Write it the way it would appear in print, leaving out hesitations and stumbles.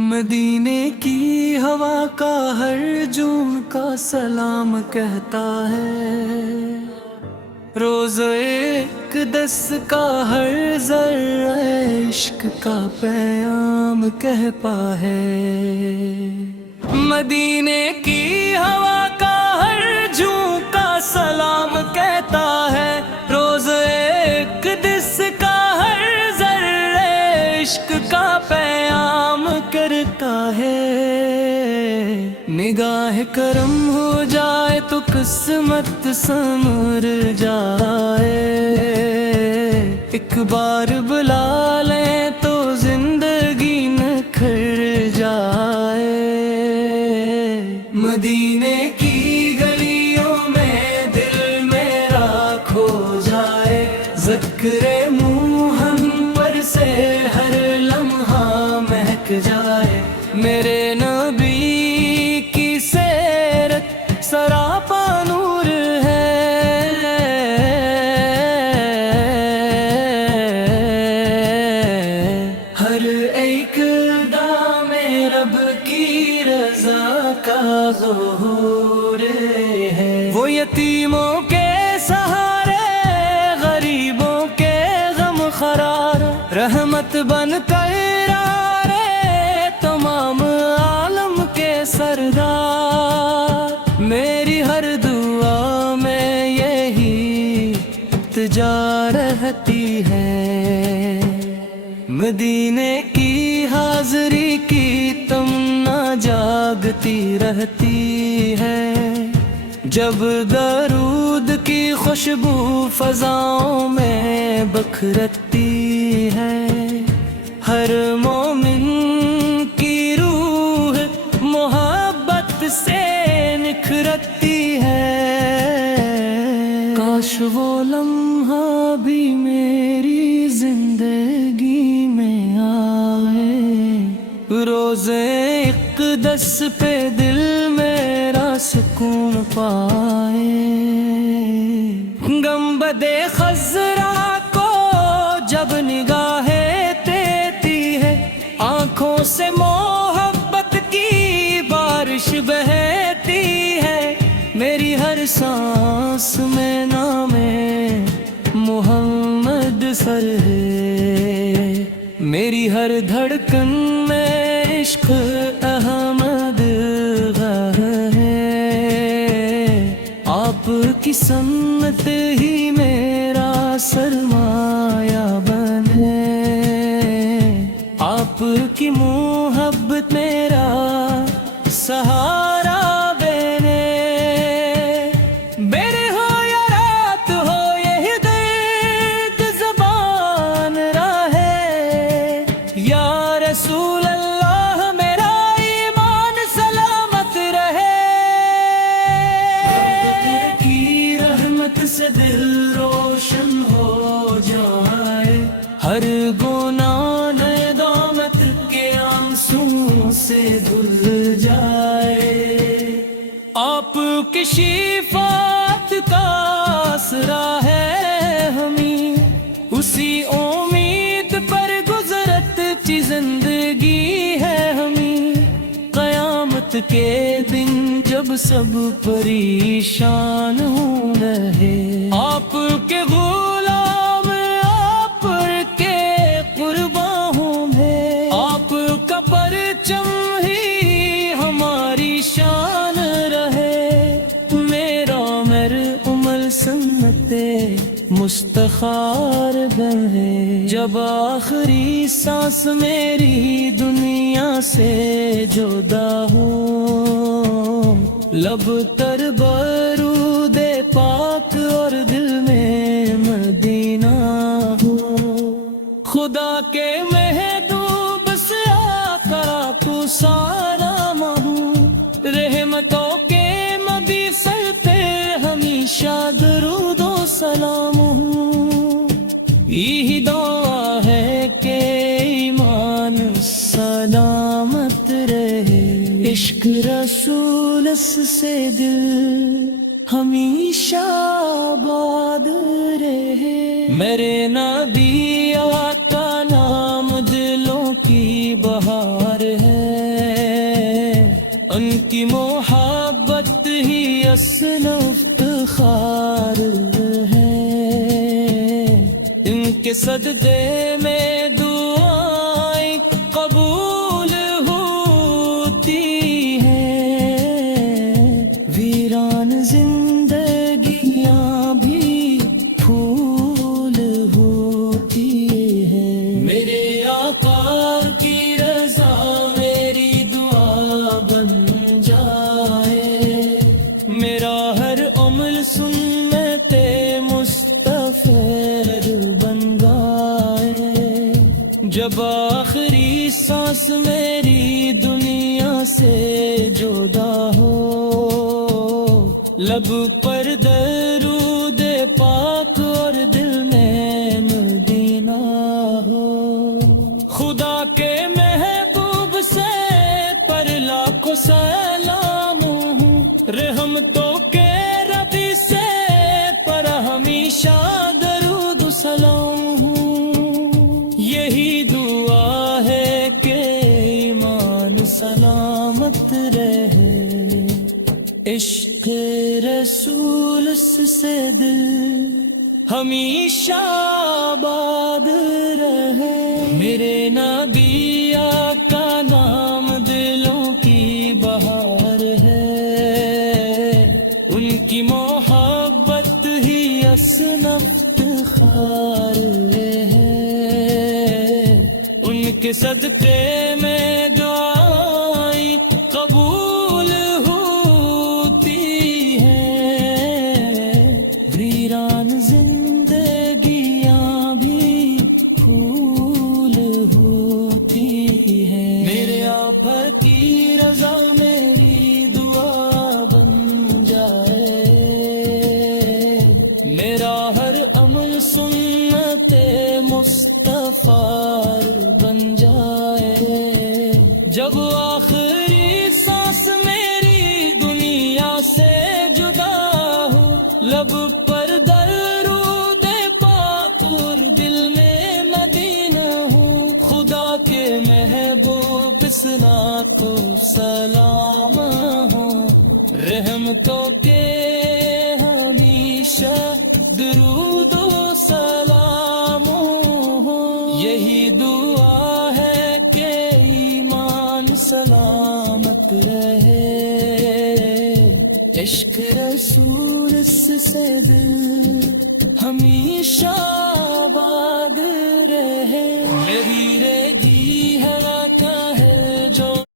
مدینے کی ہوا کا ہر جون کا سلام کہتا ہے، روز ایک دس کا ہر ذرہ عشق کا پیام کہتا ہے۔ مدینے کی ہوا کا ہر جون کا سلام کہتا ہے، روز ایک دس کا ہر ذرہ عشق کا پیام کرتا ہے۔ نگاہ کرم ہو جائے تو قسمت سنور جائے، ایک بار بلا لیں تو زندگی نکھر جائے۔ مدینے کی گلیوں میں دل میرا کھو جائے، ذکر محمد سے ہر لمحہ مہک جائے۔ میرے نبی کی سیرت سراپا نور ہے، ہر ایک دام رب کی رضا کا ظہور ہے۔ وہ یتیموں کے سہارے، غریبوں کے غم خرار، رحمت بن کر تمام عالم کے سردار۔ میری ہر دعا میں یہی التجا رہتی ہے، مدینے کی حاضری کی تمنا جاگتی رہتی ہے۔ جب درود کی خوشبو فضاؤں میں بکھرتی ہے، ہر مومن کی روح محبت سے نکھرتی ہے۔ کاش وہ لمحہ بھی میری زندگی میں آئے، روز اقدس پہ دل میرا سکون پائے۔ گنبدِ خضرا کو جب نگاہیں دیتی ہے، آنکھوں سے محبت کی بارش بہتی ہے۔ میری ہر سانس میں نام محمد سر ہے، میری ہر دھڑکن میں عشق احمد ہے۔ آپ کی سنت ہی میرا سرمایہ بنے، آپ کی محبت میرا سہارا بنے۔ میرے ہو یا رات ہو یہ درد زبان رہے، یا رسول اللہ میرا ایمان سلامت رہے۔ کی رحمت سے دل روشن ہو جائے، ہر گناہ سے دھل جائے۔ آپ کی شفاعت کا آسرا ہے ہمیں، اسی امید پر گزرت چی زندگی ہے ہمیں۔ قیامت کے دن جب سب پریشان ہوں رہے، آپ کے غلام آپ کے قربان ہوں میں، آپ کا پرچم ہی ہماری شان رہے۔ میرا مر عمل سنت مستخار بنے، جب آخری سانس میری دنیا سے جدا ہو، لب تر برود پاک اور دل میں مدینہ ہو۔ خدا کے محبوب سے آقا کو سلام ہوں، رحمتوں کے مدی سر پہ ہمیشہ درود و سلام ہوں۔ یہی دعا ہے کہ ایمان سلامت رہے، عشق رسول سے دل ہمیشہ آباد رہے۔ میرے نبی آقا نام دلوں کی بہار ہے، ان کی محبت ہی اصل افتخار ہے، ان کے صدقے میں دعائیں قبول ہوتی ہیں، ویران زندگیاں بھی پھول ہوتی ہیں۔ میرے آقا کی رضا میری دعا بن جائے، میرا ہر عمل سنت مستفید بن گائے، جب آخری سانس میری دنیا سے جدا ہو، لب پر درود پاک اور دل میں مدینہ ہو، خدا کے محبوب سے پر لاکھوں سلام ہوں، رحمتوں کے ربی سے پر ہمیشہ درود و سلام ہوں، یہی دعا ہے کہ ایمان سلامت رہے، عشق رسول سے دل ہمیشہ آباد رہے، میرے نبی کا نام دلوں کی بہار ہے، ان کی محبت ہی اصل افتخار ہے، ان کے صدقے میں دعائیں قبول ہوتی ہیں، ویران زندگیاں بھی پھول ہوتی ہیں۔ میرے آقا کی رضا میری دعا بن جائے، میرا ہر عمل سنت مصطفیٰ بن جائے، جب آخری سانس میری دنیا سے جدا ہو، لب پر درود پاک اور دل میں مدینہ ہو، خدا کے محبوب سنا کو سلام ہو، رحمتوں کے ہمیشہ درود و سلام ہو، یہی دعا ہے کہ ایمان سلامت رہے، عشق رسول سے دل ہمیشہ آباد رہے۔